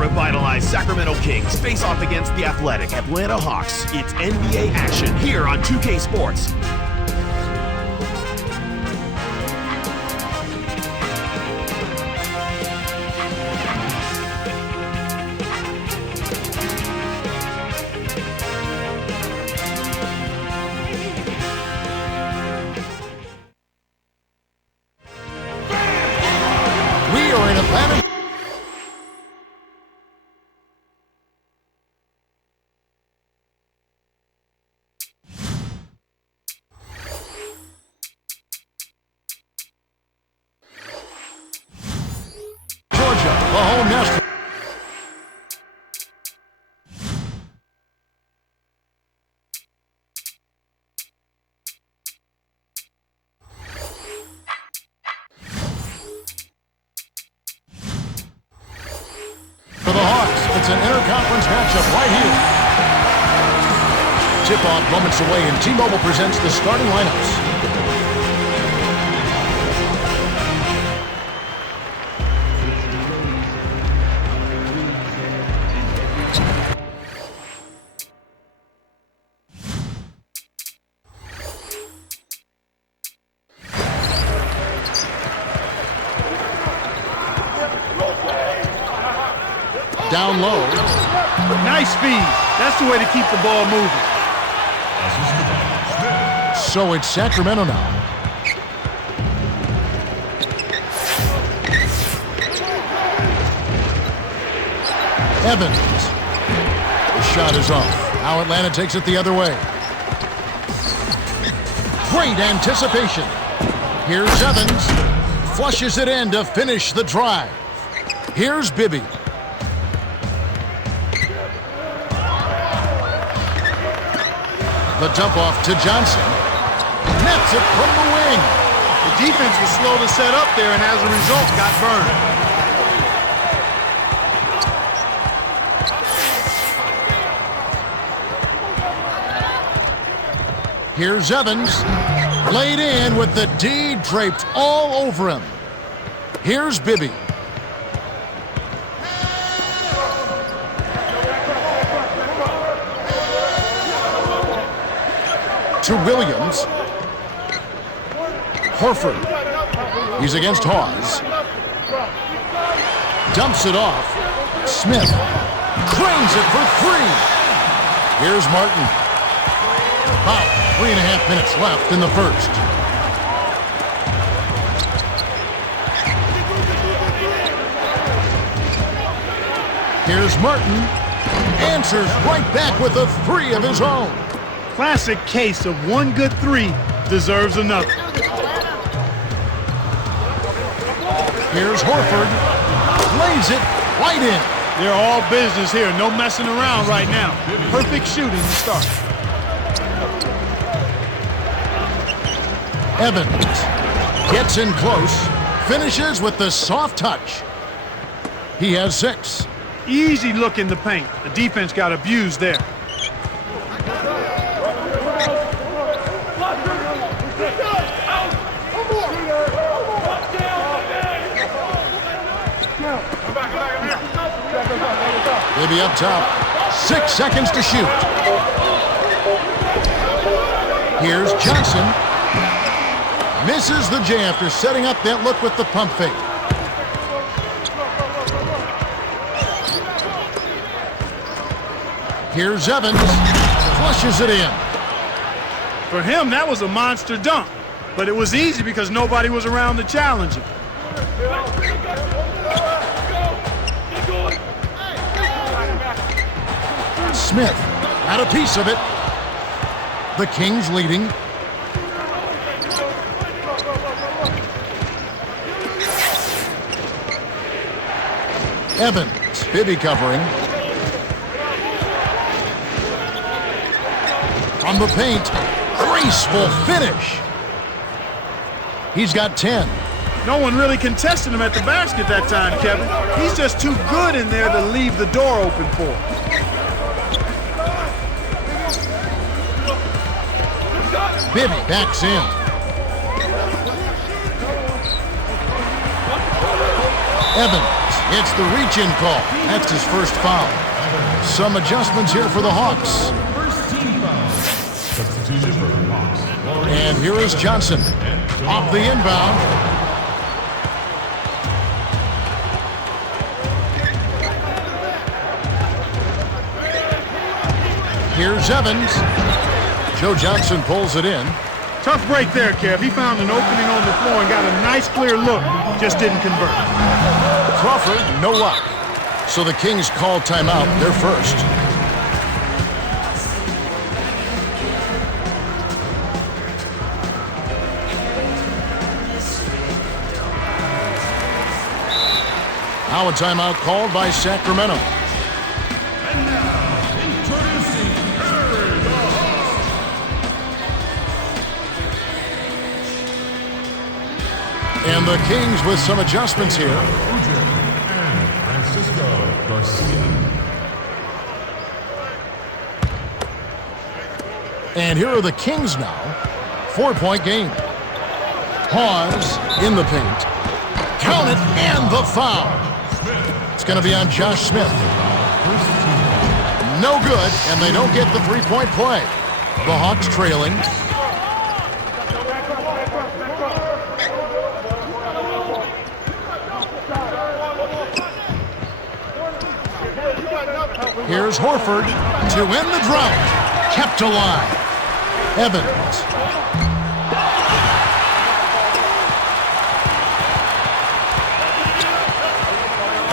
revitalized Sacramento Kings face off against the athletic Atlanta Hawks. It's NBA action here on 2K Sports. We are in Atlanta. Georgia, the home nest. For the Hawks, it's an interconference matchup right here. Tip-off moments away, and T-Mobile presents the starting lineups. Down low. Nice speed. That's the way to keep the ball moving. So it's Sacramento now. Evans. The shot is off. Now Atlanta takes it the other way. Great anticipation. Here's Evans. Flushes it in to finish the drive. Here's Bibby. The dump off to Johnson. Nets it from the wing. The defense was slow to set up there and as a result got burned. Here's Evans. Laid in with the D draped all over him. Here's Bibby. To Williams. Horford. He's against Hawes. Dumps it off. Smith. Cranes it for three. Here's Martin. About 3.5 minutes left in the first. Here's Martin. Answers right back with a three of his own. Classic case of one good three deserves another. Here's Horford. Lays it right in. They're all business here. No messing around right now. Perfect shooting to start. Evans gets in close. Finishes with the soft touch. He has 6. Easy look in the paint. The defense got abused there. Maybe up top. 6 seconds to shoot. Here's Johnson. Misses the J after setting up that look with the pump fake. Here's Evans. Flushes it in. For him, that was a monster dunk. But it was easy because nobody was around to challenge him. Smith had a piece of it. The Kings leading. Evans, Bibby covering. From the paint, graceful finish. He's got 10. No one really contested him at the basket that time, Kevin. He's just too good in there to leave the door open for him. Bibby backs in. Evans hits the reach-in call. That's his first foul. Some adjustments here for the Hawks. Substitution for the Hawks. And here is Johnson. Off the inbound. Here's Evans. Joe Johnson pulls it in. Tough break there, Kev. He found an opening on the floor and got a nice clear look. Just didn't convert. Crawford, no luck. So the Kings call timeout. They're first. Now a timeout called by Sacramento. And now, introducing the Hawks. And the Kings with some adjustments here. And Francisco Garcia. And here are the Kings now. 4-point game. Pause in the paint. Count it and the foul. It's going to be on Josh Smith. No good, and they don't get the three-point play. The Hawks trailing. Here's Horford to end the drought. Kept alive. Evans.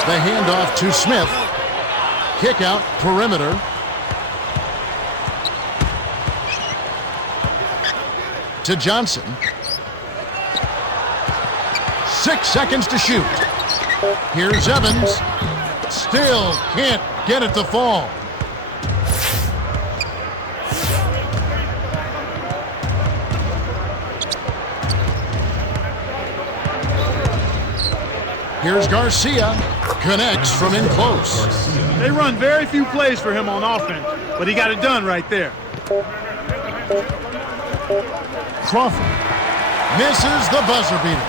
The handoff to Smith. Kick out, perimeter. To Johnson. 6 seconds to shoot. Here's Evans. Still can't get it to fall. Here's Garcia. Connects from in close. They run very few plays for him on offense, but he got it done right there. Crawford misses the buzzer beater.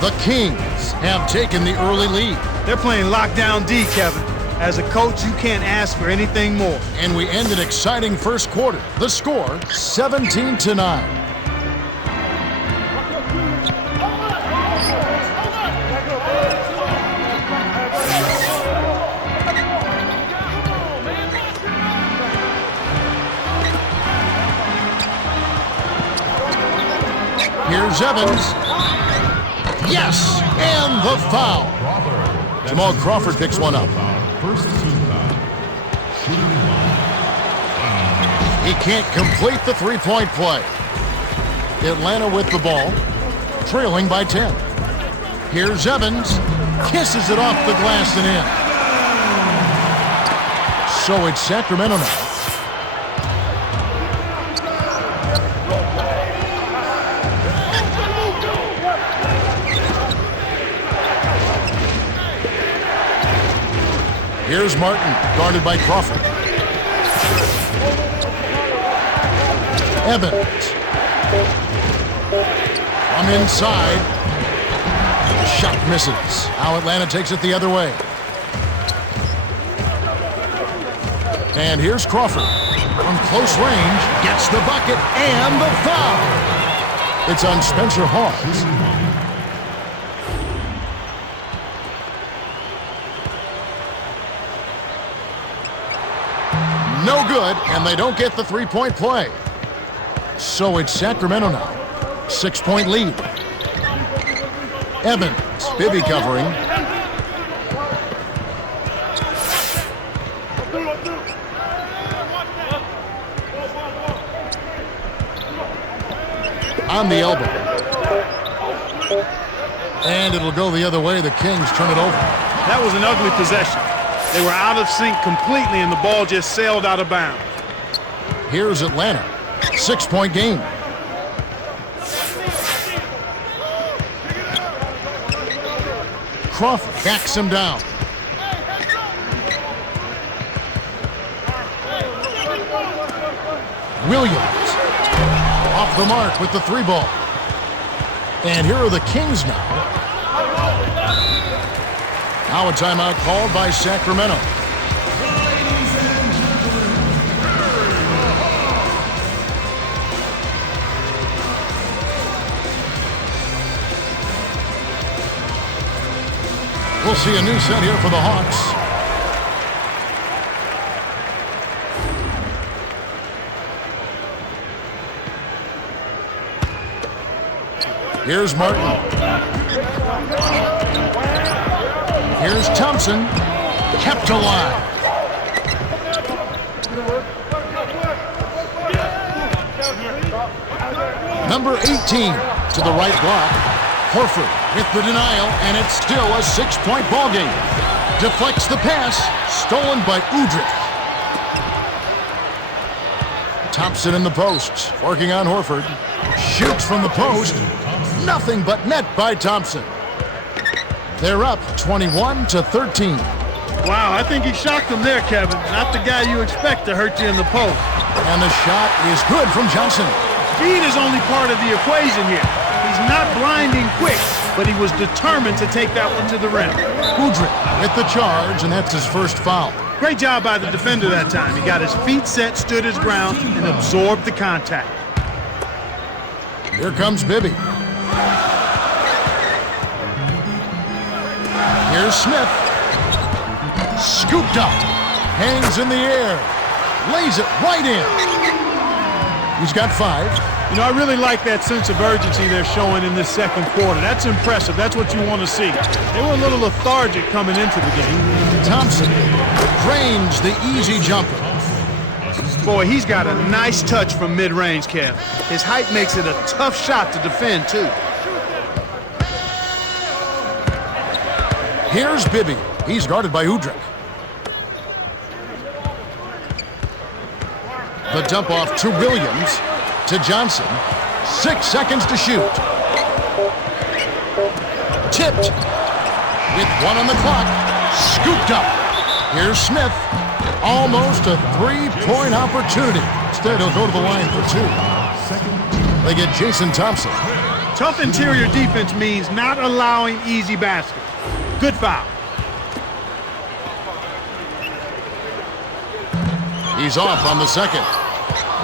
The Kings have taken the early lead. They're playing lockdown D, Kevin. As a coach, you can't ask for anything more. And we end an exciting first quarter. The score, 17-9. Here's Evans. Yes, and the foul. Jamal Crawford picks one up. First team foul. Shooting line. He can't complete the three-point play. Atlanta with the ball, trailing by 10. Here's Evans. Kisses it off the glass and in. So it's Sacramento now. Here's Martin, guarded by Crawford. Evans. From inside. The shot misses. Now Atlanta takes it the other way. And here's Crawford. From close range, gets the bucket and the foul. It's on Spencer Hawes. No good, and they don't get the three-point play. So it's Sacramento now. 6-point lead. Evans, Bibby covering. On the elbow. And it'll go the other way. The Kings turn it over. That was an ugly possession. They were out of sync completely, and the ball just sailed out of bounds. Here's Atlanta. 6-point game. Crawford backs him down. Williams off the mark with the three ball. And here are the Kings now. Now a timeout called by Sacramento. We'll see a new set here for the Hawks. Here's Martin. Here's Thompson. Kept alive. Number 18 to the right block. Horford with the denial, and it's still a 6-point ball game. Deflects the pass, stolen by JOEDIRT. Thompson in the post, working on Horford. Shoots from the post. Nothing but net by Thompson. They're up 21-13. Wow, I think he shocked him there, Kevin. Not the guy you expect to hurt you in the post. And the shot is good from Johnson. Speed is only part of the equation here. He's not blinding quick, but he was determined to take that one to the rim. JOEDIRT with the charge, and that's his first foul. Great job by the defender that time. He got his feet set, stood his ground, and absorbed the contact. Here comes Bibby. Here's Smith. Scooped up. Hangs in the air. Lays it right in. He's got 5. You know, I really like that sense of urgency they're showing in this second quarter. That's impressive. That's what you want to see. They were a little lethargic coming into the game. Thompson drains the easy jumper. Boy, he's got a nice touch from mid-range, Kev. His height makes it a tough shot to defend, too. Here's Bibby. He's guarded by JOEDIRT. The dump off to Williams. To Johnson. 6 seconds to shoot. Tipped. With 1 on the clock. Scooped up. Here's Smith. Almost a 3-point opportunity. Instead, he'll go to the line for 2. They get Jason Thompson. Tough interior defense means not allowing easy baskets. Good foul. He's off on the second.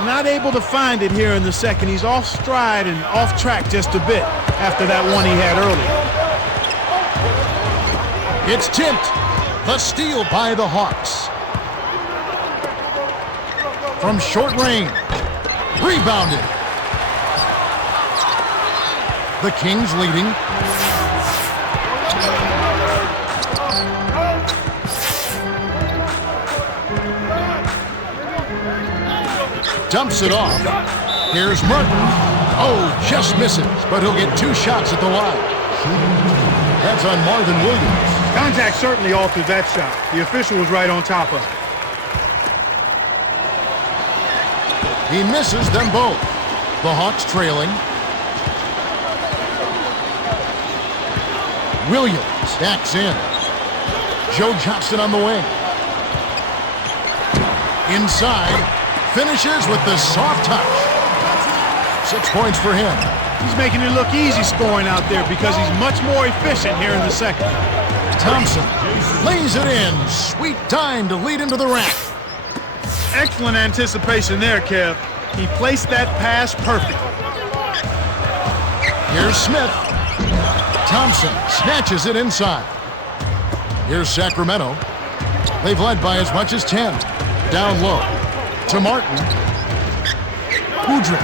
Not able to find it here in the second. He's off stride and off track just a bit after that one he had earlier. It's tipped. The steal by the Hawks. From short range. Rebounded. The Kings leading. Dumps it off. Here's Martin. Oh, just misses, but he'll get 2 shots at the line. That's on Marvin Williams. Contact certainly altered that shot. The official was right on top of it. He misses them both. The Hawks trailing. Williams stacks in. Joe Johnston on the wing. Inside. Finishes with the soft touch. 6 points for him. He's making it look easy scoring out there because he's much more efficient here in the second. Thompson lays it in. Sweet time to lead him to the rack. Excellent anticipation there, Kev. He placed that pass perfectly. Here's Smith. Thompson snatches it inside. Here's Sacramento. They've led by as much as 10. Down low. To Martin. JOEDIRT.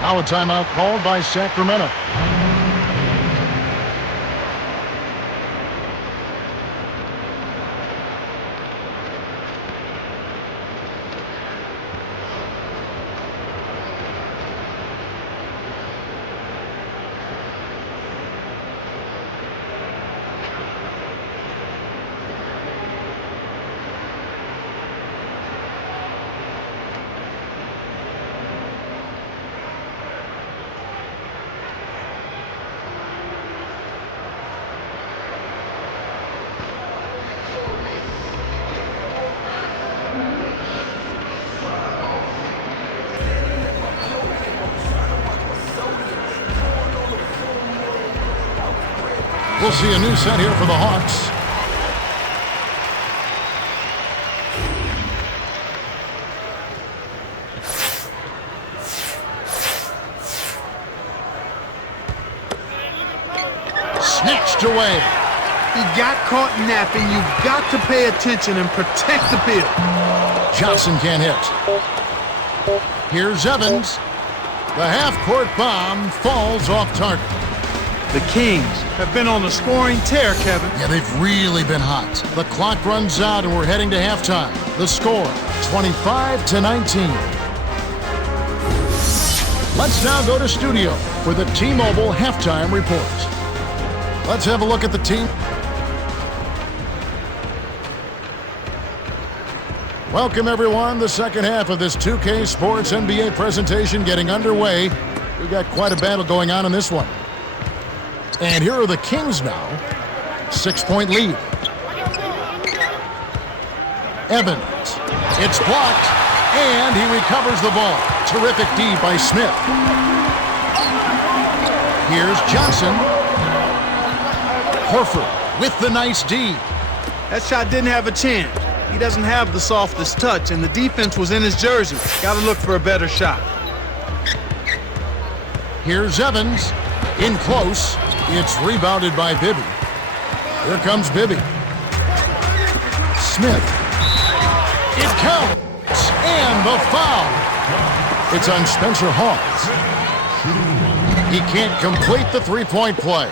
Now a timeout called by Sacramento. We'll see a new set here for the Hawks. Snatched away. He got caught napping. You've got to pay attention and protect the field. Johnson can't hit. Here's Evans. The half-court bomb falls off target. The Kings have been on a scoring tear, Kevin. Yeah, they've really been hot. The clock runs out and we're heading to halftime. The score, 25-19. Let's now go to studio for the T-Mobile halftime report. Let's have a look at the team. Welcome, everyone. The second half of this 2K Sports NBA presentation getting underway. We've got quite a battle going on in this one. And here are the Kings now. 6-point lead. Evans. It's blocked, and he recovers the ball. Terrific D by Smith. Here's Johnson. Horford with the nice D. That shot didn't have a chance. He doesn't have the softest touch, and the defense was in his jersey. Got to look for a better shot. Here's Evans. In close. It's rebounded by Bibby. Here comes Bibby. Smith. It counts. And the foul. It's on Spencer Hawes. He can't complete the three-point play.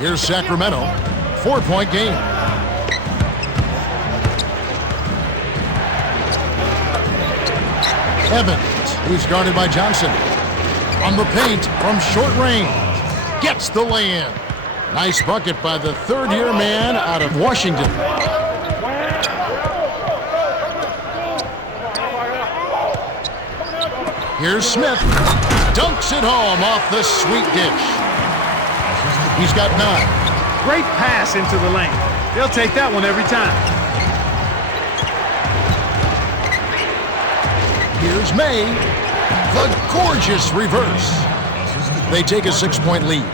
Here's Sacramento. 4-point game. Evans. He's guarded by Johnson. On the paint from short range. Gets the lay-in. Nice bucket by the third-year man out of Washington. Here's Smith. Dunks it home off the sweet dish. He's got 9. Great pass into the lane. They'll take that one every time. Here's May. The gorgeous reverse. They take a 6-point lead.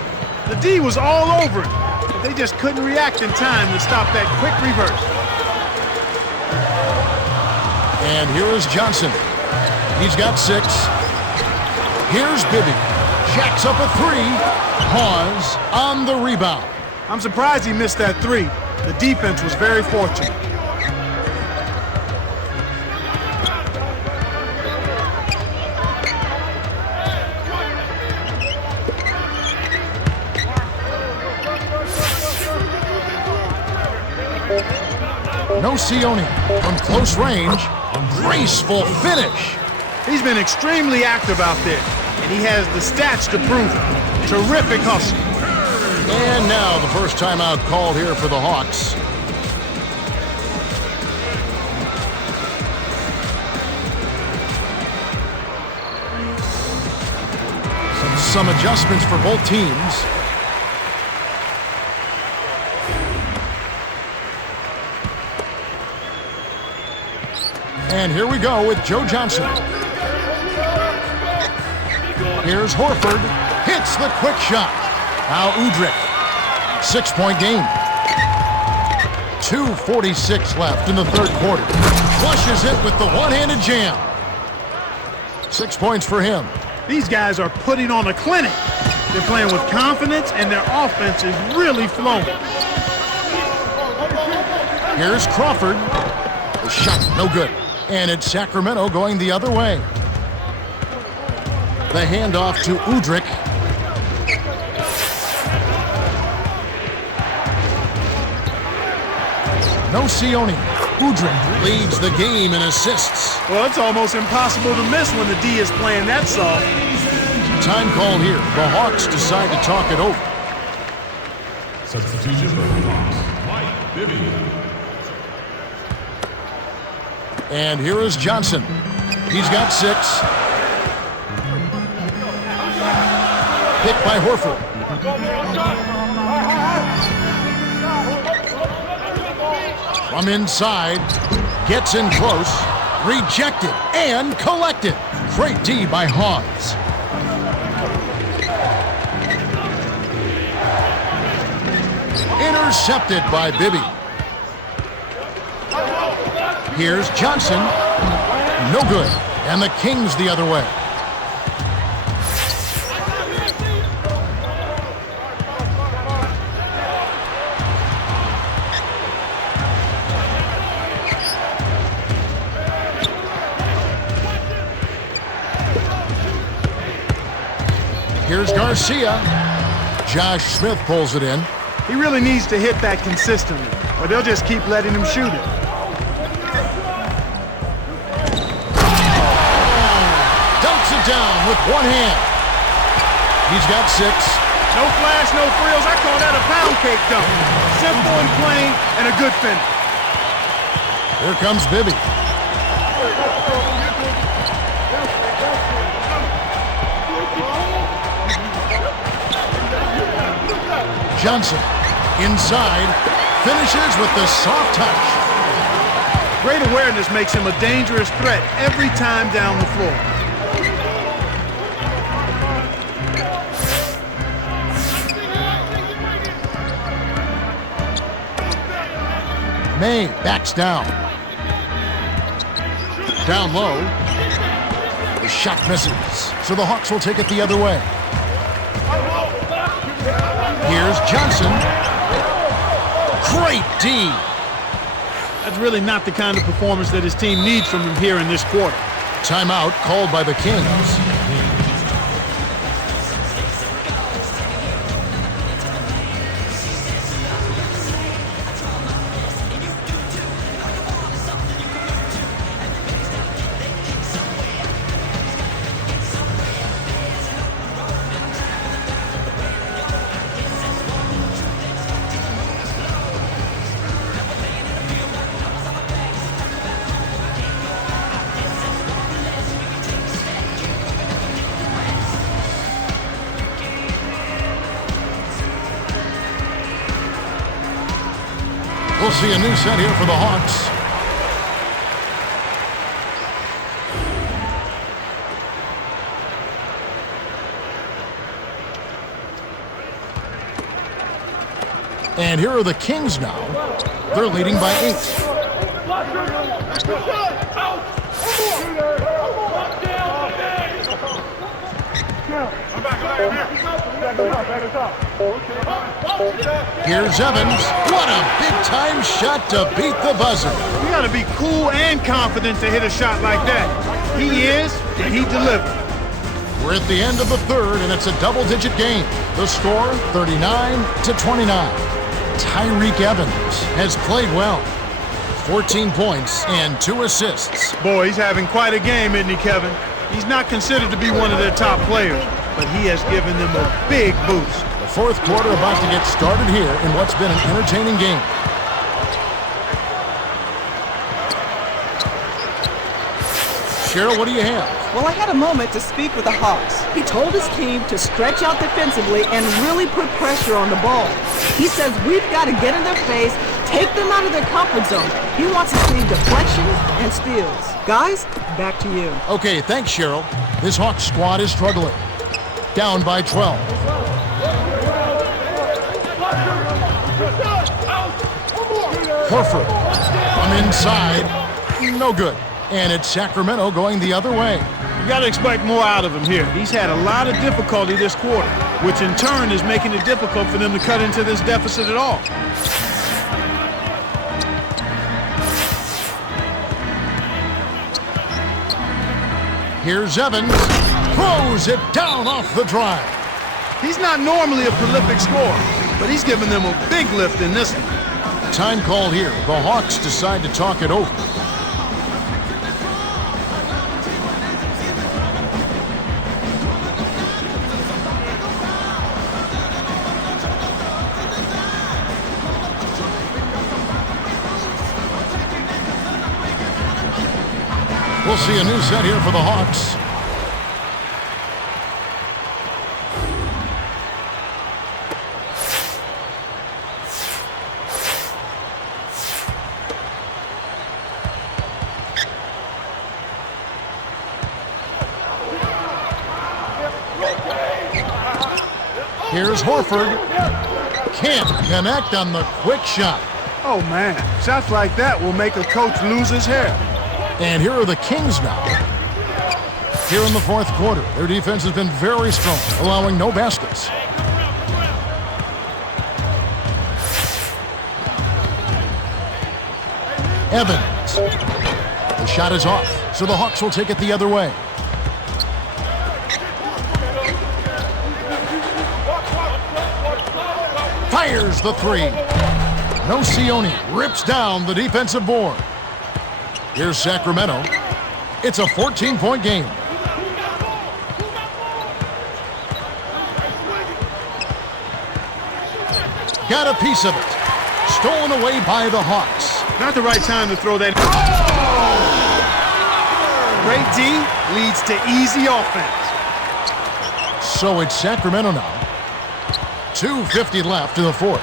The D was all over it, but they just couldn't react in time to stop that quick reverse. And here is Johnson. He's got 6. Here's Bibby. Jacks up a 3. Hawes on the rebound. I'm surprised he missed that 3. The defense was very fortunate. No Sione from close range. Graceful finish. He's been extremely active out there, and he has the stats to prove it. Terrific hustle. And now the first timeout called here for the Hawks. Some adjustments for both teams. And here we go with Joe Johnson. Here's Horford. Hits the quick shot. Now Udrih. 6-point game. 2:46 left in the third quarter. Flushes it with the one-handed jam. 6 points for him. These guys are putting on a clinic. They're playing with confidence, and their offense is really flowing. Here's Crawford. The shot no good. And it's Sacramento going the other way. The handoff to Udrih. No Sione. Udrih leads the game in assists. Well, it's almost impossible to miss when the D is playing that soft. Time called here. The Hawks decide to talk it over. Substitution for the Hawks. Mike Bibby. And here is Johnson. He's got 6. Picked by Horford. From inside. Gets in close. Rejected and collected. Great D by Hawes. Intercepted by Bibby. Here's Johnson. No good. And the Kings the other way. Here's Garcia. Josh Smith pulls it in. He really needs to hit that consistently, or they'll just keep letting him shoot it. Dunks it down with one hand. He's got 6. No flash, no frills. I call that a pound cake dunk. Simple and plain, and a good finish. Here comes Bibby. Johnson inside, finishes with the soft touch. Great awareness makes him a dangerous threat every time down the floor. May backs down. Down low. The shot misses, so the Hawks will take it the other way. Here's Johnson. Great D. That's really not the kind of performance that his team needs from him here in this quarter. Timeout called by the Kings. We'll see a new set here for the Hawks. And here are the Kings now. They're leading by 8. Here's Evans. What a big-time shot to beat the buzzer. You got to be cool and confident to hit a shot like that. He is, and he delivered. We're at the end of the third, and it's a double-digit game. The score, 39-29. Tyreek Evans has played well. 14 points and 2 assists. Boy, he's having quite a game, isn't he, Kevin? He's not considered to be one of their top players, but he has given them a big boost. The fourth quarter about to get started here in what's been an entertaining game. Cheryl, what do you have? Well, I had a moment to speak with the Hawks. He told his team to stretch out defensively and really put pressure on the ball. He says we've got to get in their face, take them out of their comfort zone. He wants to see deflections and steals. Guys, back to you. Okay, thanks, Cheryl. This Hawks squad is struggling. Down by 12. Horford from inside. No good. And it's Sacramento going the other way. You got to expect more out of him here. He's had a lot of difficulty this quarter, which in turn is making it difficult for them to cut into this deficit at all. Here's Evans. Throws it down off the drive. He's not normally a prolific scorer, but he's given them a big lift in this one. Time called here. The Hawks decide to talk it over. We'll see a new set here for the Hawks. Here's Horford. Can't connect on the quick shot. Oh, man. Shots like that will make a coach lose his hair. And here are the Kings now. Here in the fourth quarter, their defense has been very strong, allowing no baskets. Evans. The shot is off, so the Hawks will take it the other way. Fires the three. No Sione rips down the defensive board. Here's Sacramento. It's a 14-point game. Got a piece of it. Stolen away by the Hawks. Not the right time to throw that. Great D leads to easy offense. So it's Sacramento now. 2:50 left in the fourth.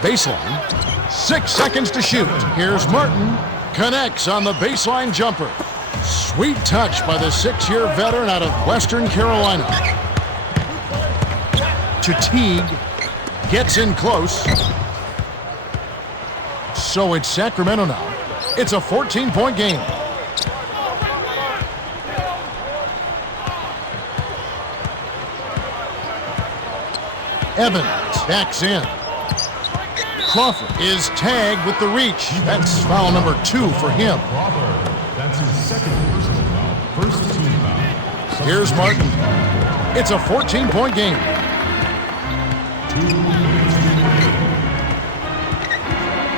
Baseline. 6 seconds to shoot. Here's Martin. Connects on the baseline jumper. Sweet touch by the 6-year veteran out of Western Carolina. To Teague. Gets in close. So it's Sacramento now. It's a 14-point game. Evans backs in. Crawford is tagged with the reach. That's foul number 2 for him. Crawford. That's his second personal foul. First team foul. Here's Martin. It's a 14-point game. 2 minutes remaining.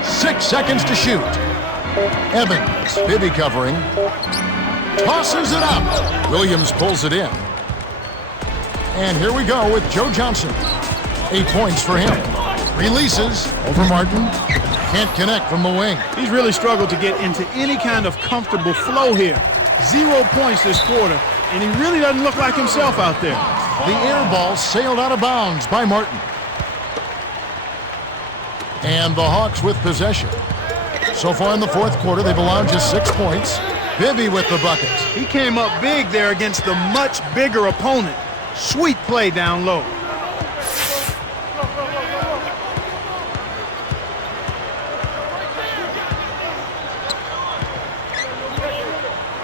6 seconds to shoot. Evans, Bibby covering. Tosses it up. Williams pulls it in. And here we go with Joe Johnson. 8 points for him. Releases over Martin. Can't connect from the wing. He's really struggled to get into any kind of comfortable flow here. 0 points this quarter, and he really doesn't look like himself out there. The air ball sailed out of bounds by Martin. And the Hawks with possession. So far in the fourth quarter, they've allowed just 6 points. Bibby with the bucket. He came up big there against the much bigger opponent. Sweet play down low.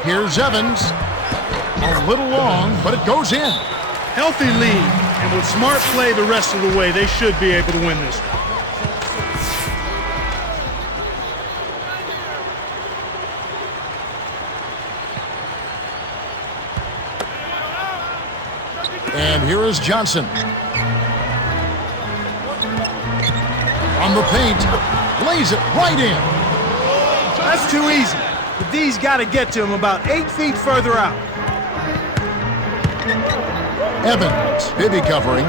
Here's Evans. A little long, but it goes in. Healthy lead, and with smart play the rest of the way, they should be able to win this one. And here is Johnson. On the paint, lays it right in. That's too easy. The D's got to get to him about 8 feet further out. Evans, Bibby covering.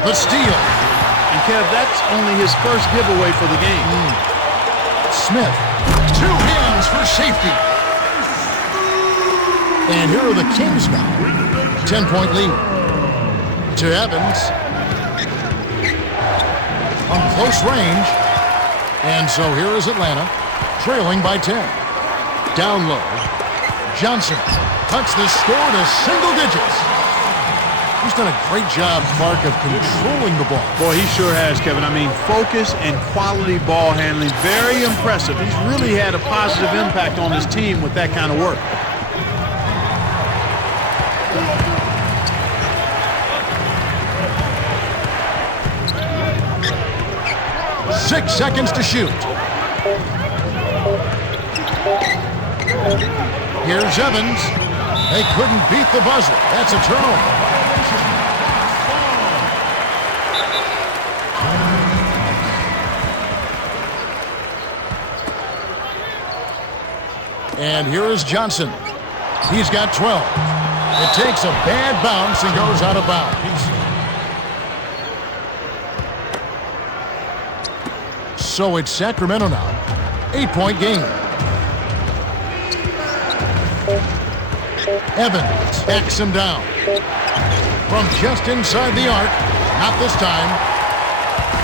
The steal. And Kev, that's only his first giveaway for the game. Smith, 2 hands for safety. And here are the Kings now. 10-point lead. To Evans. On close range. And so here is Atlanta, trailing by 10. Down low. Johnson cuts the score to single digits. He's done a great job, Clark, of controlling the ball. Boy, he sure has, Kevin. I mean, focus and quality ball handling, very impressive. He's really had a positive impact on his team with that kind of work. Six seconds to shoot. Here's Evans. They couldn't beat the buzzer. That's a turnover. And here is Johnson. He's got 12. It takes a bad bounce and goes out of bounds. So it's Sacramento now. 8-point game. Evans backs him down. From just inside the arc. Not this time.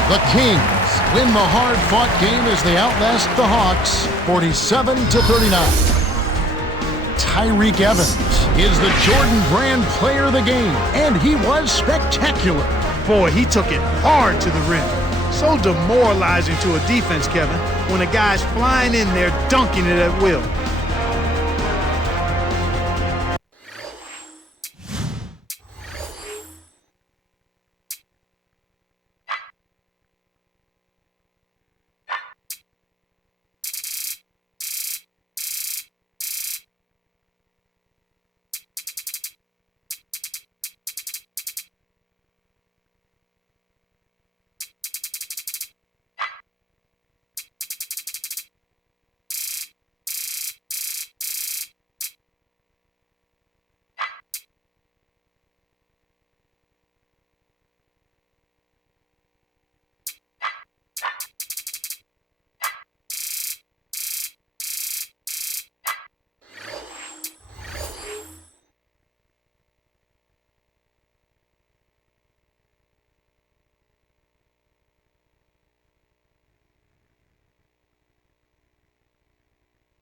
The Kings win the hard-fought game as they outlast the Hawks 47-39. Tyreek Evans is the Jordan Brand player of the game, and he was spectacular. Boy, he took it hard to the rim. So demoralizing to a defense, Kevin, when a guy's flying in there dunking it at will.